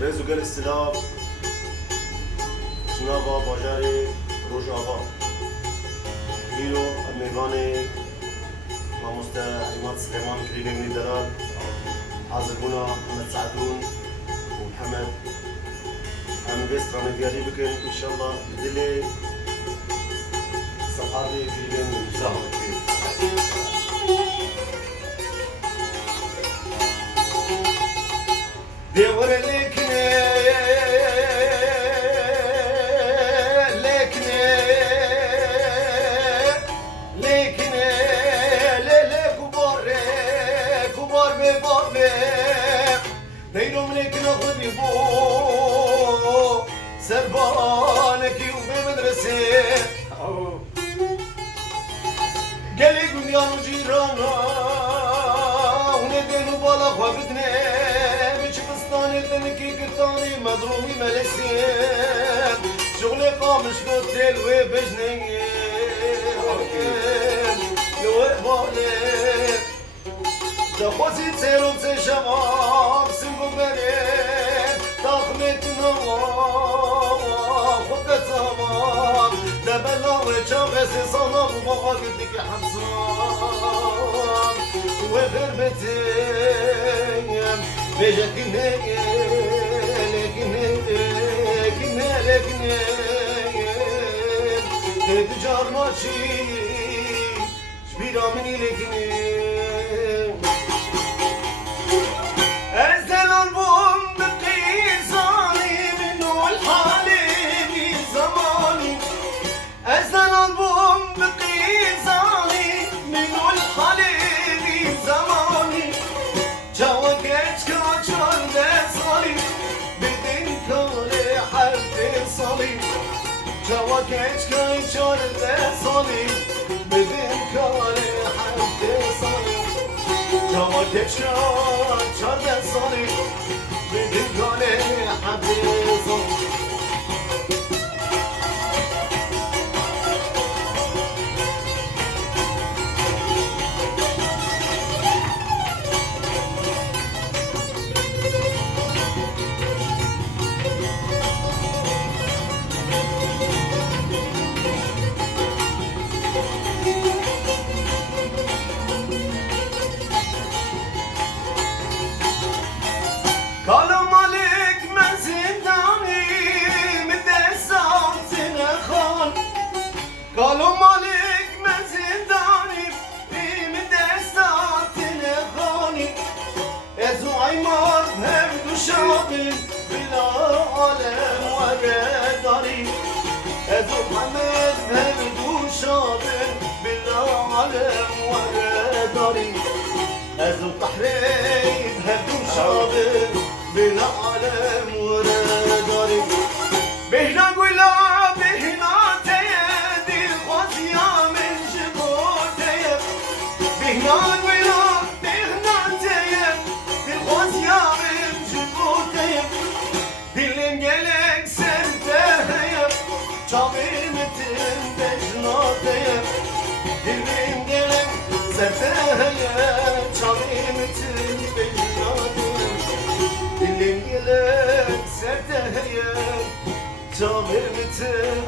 رز و گل استلاف شنابا باجاری روژاوا ایرو میوان ماموستا عماد سلیمان کریلمی درال حاضر بونا محمد سعدون ومحمد هم بيستراني ديالي بكن ان شاء الله بدلي صحابي كريمين زهر دور لكني ليلة كبار ببابي نيرو منك ناخذ بو سربانك وبمدرسة قالي قنيان وجيرانا وندين وبالا خوابتنا بيش بستاني تنكي كرتاني مدرومي ملسي شغلي قامش قتل وبجنين يوه بالي دخوزي تسيرو بسشمام سنبو بريم تاخمت نوام وقت زمان دبلا وجاغسي صنم وما قدك حمصان وغربتين بيجك لكن تجار ماشي شبيرا مني لكن أزل البوم بقيزاني منو الحالي زماني أزل البوم بقيزاني منو الحالي زماني جوا كيش كاشان دسالي بدين كالي حرف صالي جوا كيش كاشان دسالي بدين كالي حرف صالي جوا كيش كاشان دسالي بدين كالي حرف صالي قالوا مالك من زنداني مدسام سنخان قالوا مالك من زنداني مدسام سنخاني ازو عمار هبدو شابل بلا عالم وقداري ازو محمد هبدو شابل بلا عالم وقداري ازو تحريم هبدو شابل بلا عالم ورداري بهنا قولا بهنا تيدي الخوزيا من جبوتي بهنا قولا بهنا تيدي الخوزيا من جبوتي دلم قلق سرتهي شابل متن بجناتي دلم قلق سرتهي شابل متن بجناتي دلم قلق سرتهي شابل متن